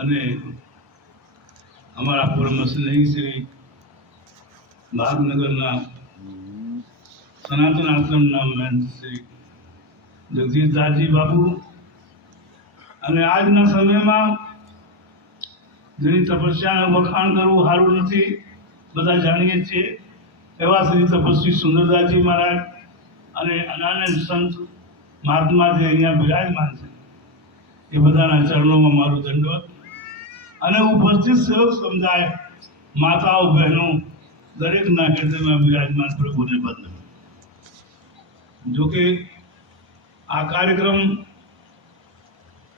અને અમારા પૂર્વ સ્નેહી શ્રી ભાવનગરના સનાતન આશ્રમના મહંત શ્રી જગદીશદાસજી બાપુ અને આજના સમયમાં જેની તપસ્યાનું વખાણ કરવું સારું નથી, બધા જાણીએ છીએ એવા શ્રી તપસ્વી સુંદરદાસજી મહારાજ અને અનાનંદ સંત મહાત્મા જે અહીંયા બિરાજમાન છે એ બધાના ચરણોમાં મારું દંડવત અને ઉપસ્થિત સેવક સમુદાય, માતાઓ, બહેનો દરેકના હૃદયમાં બિરાજમાન પ્રભુને બંધ. જોકે આ કાર્યક્રમ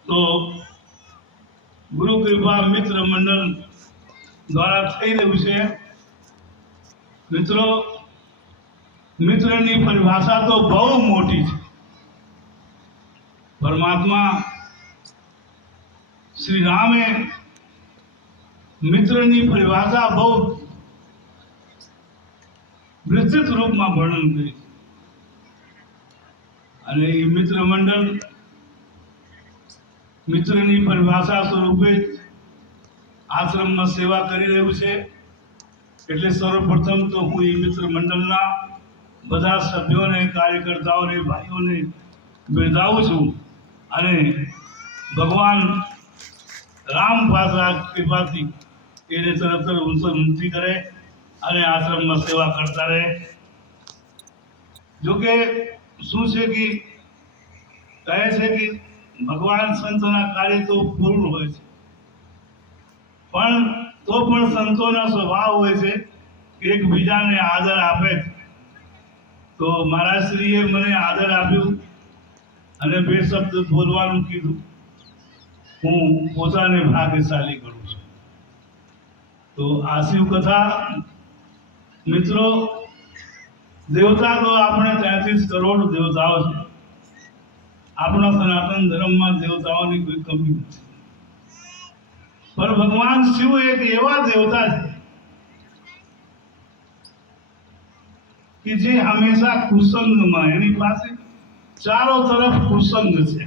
તો ગુરુ કૃપા મિત્ર મંડળ દ્વારા થઈ રહ્યું છે. મિત્રો, મિત્રની પરિભાષા તો બહુ મોટી છે. પરમાત્મા શ્રી રામે મિત્રની પરિભાષા બહુ વિસ્તૃત રૂપમાં વર્ણન કરી અને એ મિત્ર મંડળ મિત્રની પરિભાષા સ્વરૂપે આશ્રમમાં સેવા કરી રહ્યું છે. એટલે સર્વપ્રથમ તો હું એ મિત્ર મંડળના બધા સભ્યોને, કાર્યકર્તાઓને, ભાઈઓને બિરદાવું છું અને ભગવાન રામ પાસા કૃપાથી એને તરત ઉન્નતિ કરે અને આશ્રમમાં સેવા કરતા રહે. જોકે શું છે કે કહે છે કે ભગવાન સંતોના કાર્ય તો પૂર્ણ હોય છે, પણ તો પણ સંતોના સ્વભાવ હોય છે કે એકબીજાને આદર આપે. તો મહારાજશ્રીએ મને આદર આપ્યું અને બે શબ્દ બોલવાનું કીધું. હું પોતાને ભાગ્યશાળી કરું છું. તો આ શિવકથા મિત્રો, દેવતા તો આપણે 33 કરોડ દેવતાઓ છે. આપણા સનાતન ધર્મમાં દેવતાઓની કોઈ કમી નથી, પણ ભગવાન શિવ એક એવા દેવતા છે કે જે હંમેશા કુસંગમાં, એની પાસે ચારો તરફ કુસંગ છે,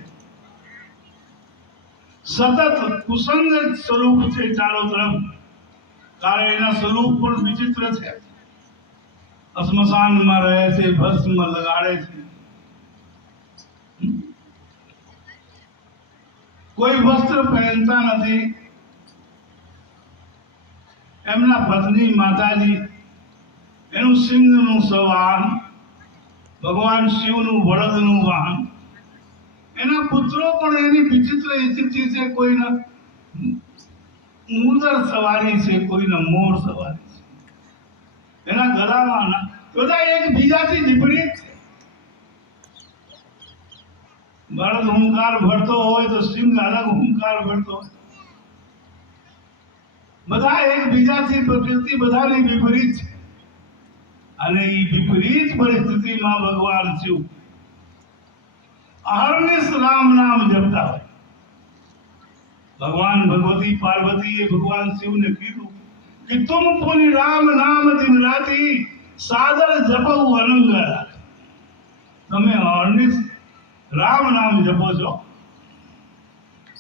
સતત કુસંગ સ્વરૂપ છે ચારો તરફ. કારણ એના સ્વરૂપ પણ વિચિત્ર છે. સ્મશાનમાં રહે છે, ભસ્મ લગાડે છે, કોઈ વસ્ત્ર પહેરતા નથી. એમના પત્ની માતાજી, એનું સિંહનું સવાહન, ભગવાન શિવનું બળદનું વાહન, એના પુત્રો પણ એની વિચિત્ર સ્થિતિ છે. કોઈના મુદર સવારી છે, કોઈના મોર સવારી છે. એના ગળામાં બધા એકબીજાથી વિપરીત છે. બળદ હુંકાર ભરતો હોય તો સિંહ અલગ હુંકાર ભરતો હોય. બધા એકબીજાથી પ્રકૃતિ બધાની વિપરીત છે અને એ વિપરીત પરિસ્થિતિમાં ભગવાન શિવ અહર્નિશ રામ નામ જપતા હોય. ભગવાન ભગવતી પાર્વતીએ ભગવાન શિવને કીધું કે તુમ પુનિ રામ નામ દિન રાતી સાદર જપઉ અનંગ રાખ. તમે અહર્નિશ રામ નામ જપો છો.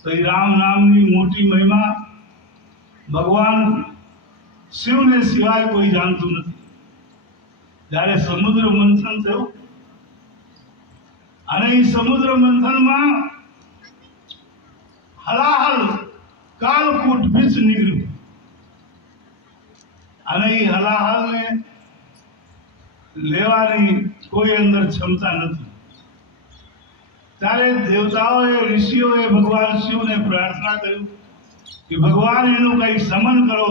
તો એ રામ નામની મોટી મહિમા ભગવાન શિવને સિવાય કોઈ જાણતું નથી. જ્યારે સમુદ્ર મંથન થયું અને એ સમુદ્ર મંથનમાં હલાહલ કાલકૂટ વિષ નીકળ્યું અને એ હલાહલને લેવાની કોઈ અંદર ક્ષમતા નથી. ત્યારે દેવતાઓએ, ઋષિઓએ ભગવાન શિવને પ્રાર્થના કરી કે ભગવાન એનું કઈ શમન કરો,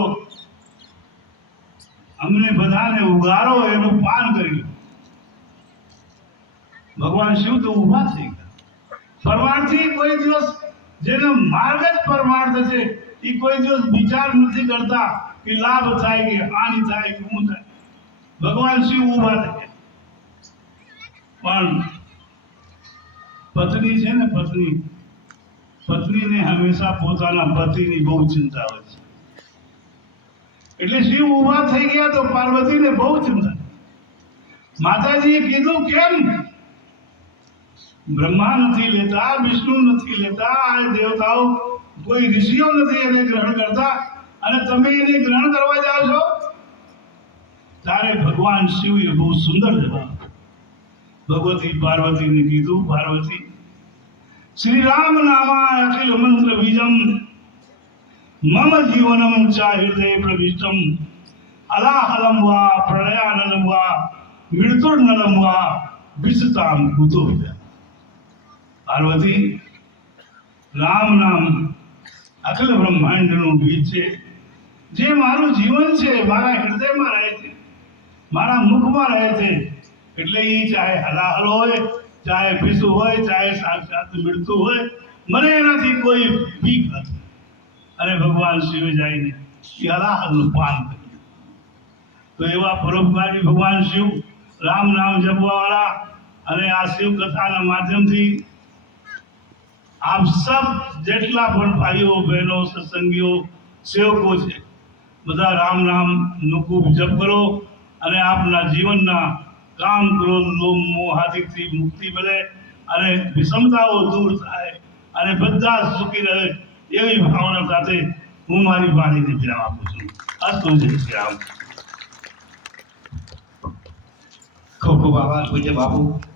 અમને બધાને ઉગારો, એનું પાન કરી. ભગવાન શિવ તો ઊભા થઈ ગયા. પરમાર્થી કોઈ દિવસ, જેનો માર્ગ જ પરમાર્થ છે, એ કોઈ દિવસ વિચાર નથી કરતા કે લાભ થાય કે હાનિ થાય કે શું થાય. ભગવાન શિવ ઊભા થઈ ગયા. પણ પત્ની છે ને, પત્નીને હંમેશા પોતાના પતિની બહુ ચિંતા હોય છે. એટલે શિવ ઊભા થઈ ગયા તો પાર્વતીને બહુ ચિંતા. માતાજીએ કીધું કેમ બ્રહ્મા નથી લેતા, વિષ્ણુ નથી લેતા, આ દેવતાઓ કોઈ ઋષિઓ નથી એને ગ્રહણ કરતા, અને તમે એને ગ્રહણ કરવા જાઓ છો. ત્યારે ભગવાન શિવે બહુ સુંદર જવાબ ભગવતી પાર્વતીને કીધું. પાર્વતી, શ્રી રામ નામા અખિલ મંત્ર બીજમ મમ જીવનમ ચા હૃદય પ્રવિષ્ટમ અલાહલમ વા પ્રલયાનલમ વા મૃત્યુર્નલમ વા વિસતામ કુતો. પાર્વતી, રામ નામ અખિલ બ્રહ્માંડનું બીજ છે, જે મારું જીવન છે, મારા હૃદયમાં રહે છે, મારા મુખમાં રહે છે. એટલે એ ચાહે હલાહલ હોય, ચાહે વિષ હોય, ચાહે સાક્ષાત મૃત્યુ હોય, મને એનાથી કોઈ બીક નથી. અને ભગવાન શિવે જઈને એ હલાહલનું પાન કર્યું. તો એવા પરોપકારી ભગવાન શિવ, રામ નામ જપવાવાળા, અને આ શિવ કથાના માધ્યમથી આપ સબ જેટલા પણ ભાઈઓ બહેનો સત્સંગીઓ સેવકો છે, બધા રામ નામનું ખૂબ જપ કરો, અને આપના જીવનના કામ ક્રોધ લોભ મોહ આદિથી મુક્તિ મળે, અને વિષમતાઓ દૂર થાય, અને બધા સુખી રહે, એવી ભાવના સાથે હું મારી વાણીને વિરામ આપું છું. અસ્તુ. જય શ્રી રામ. ખૂબ ખૂબ આભાર પૂજ્ય બાપુ.